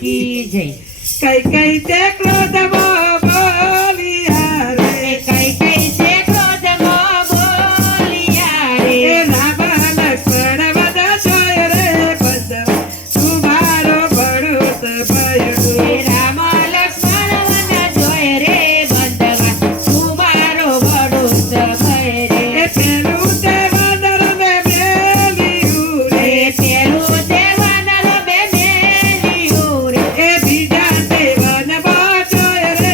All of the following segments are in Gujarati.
કી જય કઈ કઈ તે ક્રોધમાં બોલિયા રે કઈ કઈ છે ક્રોધમાં બોલિયા રે એ રામ લક્ષ્મણ બધા જોય રે બંધવા તું મારો ભડુત ભયડું હે રામ લક્ષ્મણ વન જોય રે બંધવા તું મારો વડુત ભય રે એ પેલું તે વાનર મે મેલ્યું રે પેલું તે વાનર બે મેલ્યું રે એ બીજા તે વનમાં જોય રે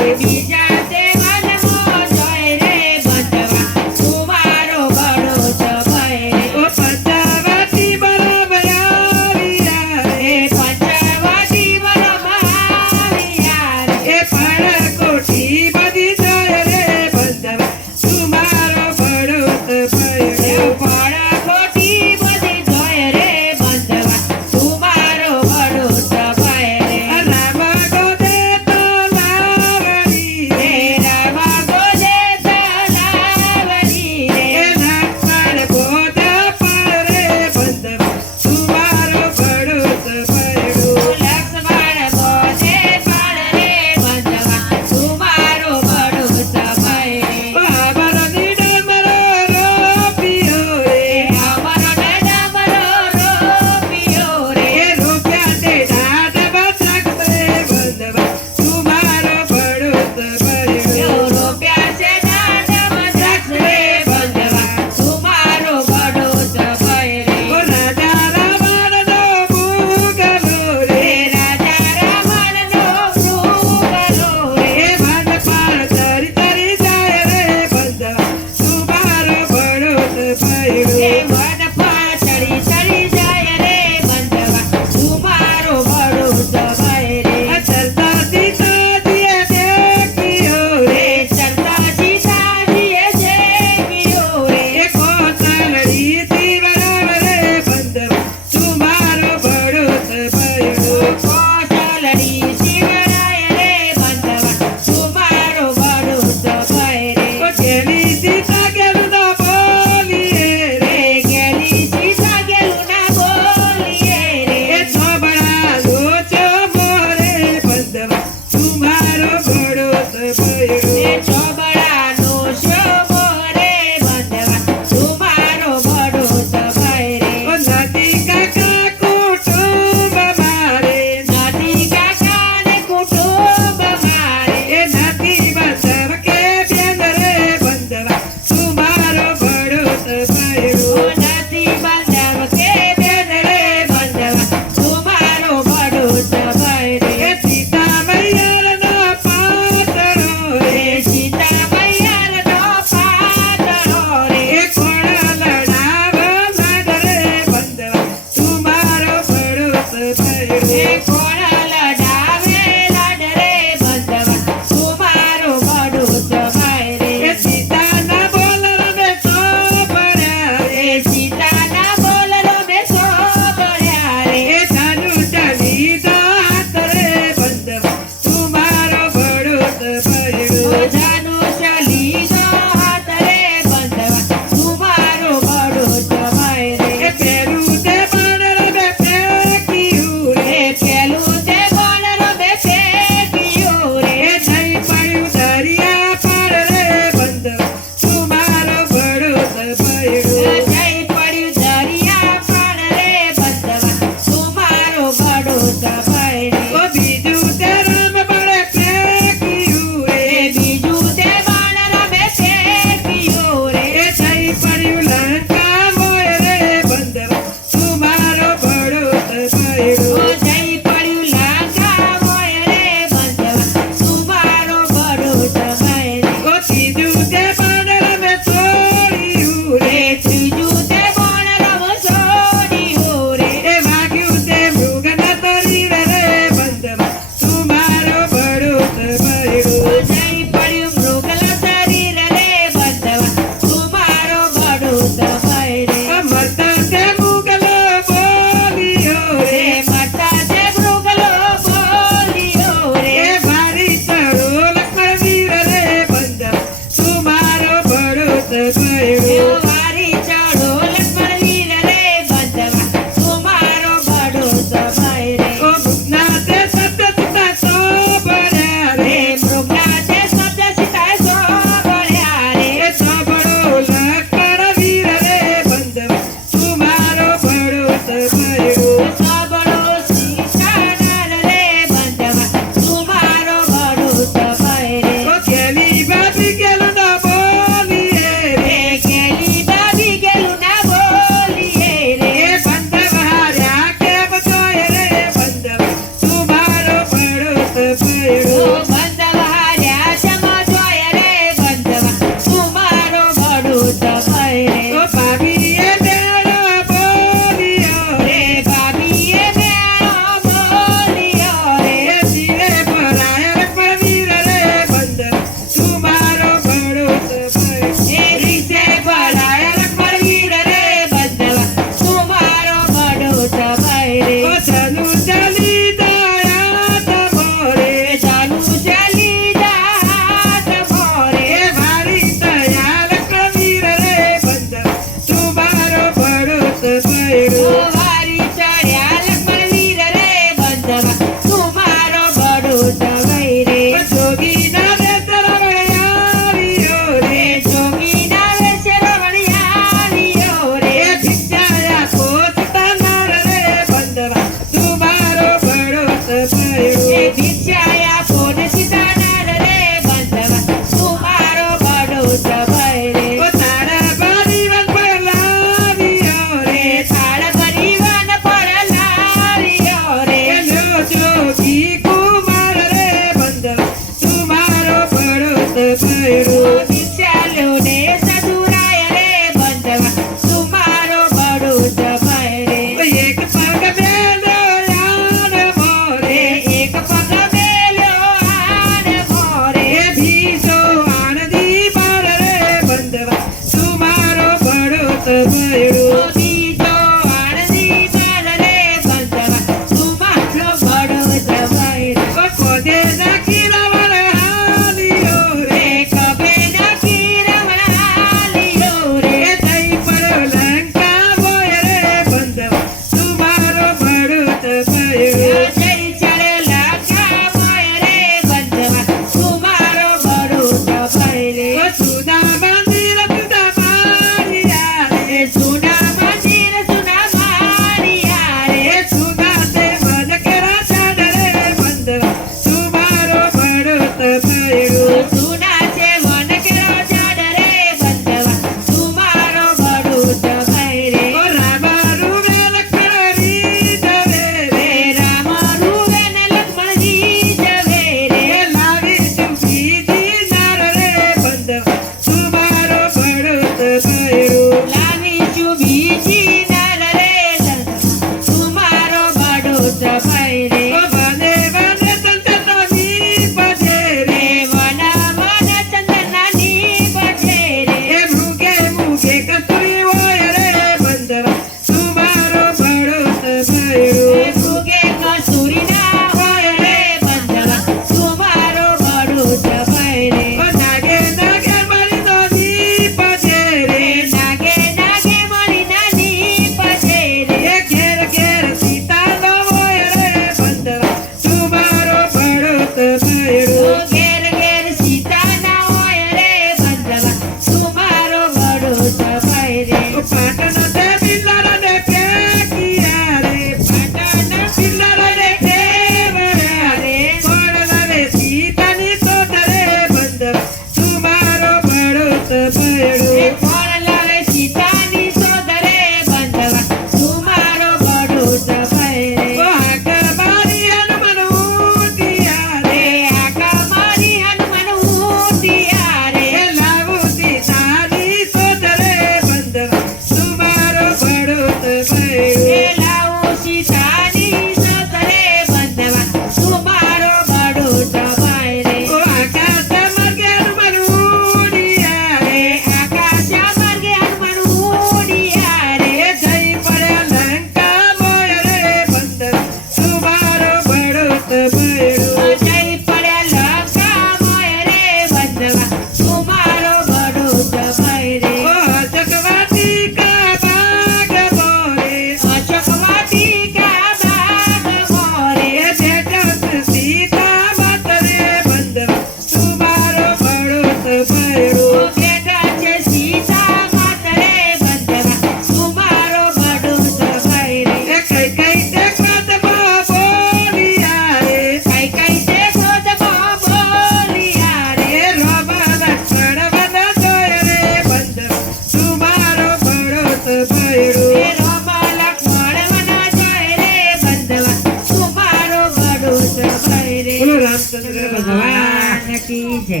ભયડું લાવું સીતાની સસરે બંધવા તું મારો બડોત ભાઈ રે ઓ આકાશ માર્ગે હનુમાન ઉડિયા રે આકાશ માર્ગે હનુમાન ઉડિયા રે એ જઈ પડે લંકા મોય રે બંધવા તું મારો બડોત ભયડું જય પડ્યા લંકા મોય રે બંધવા તું મારો બડોત ભાઈ રે ઓ ચકવાતી કા બાગ મોરે અશોક વાટિકા બાગ મોરે એ બેટા સીતા માત રે બંધવા તું મારો બડોત ભયડું બેટા છે સીતા માતરે બંધવા તું મારો બડોત ભાઈ રે એ કઈ કઈ તે ક્રોધમાં બોલિયા રે કઈ કઈ તે ક્રોધમાં બોલિયા રે એ રોમા લક્ષ્મણ વન જોય રે બંધવા તું મારો બડોત ભયડું એ રોમા લક્ષ્મણ વના જાય રે બંધવા તું મારો બડોત ભાઈ રે બોલો રામચંદ્ર ભગવાન ભગવાન કી જય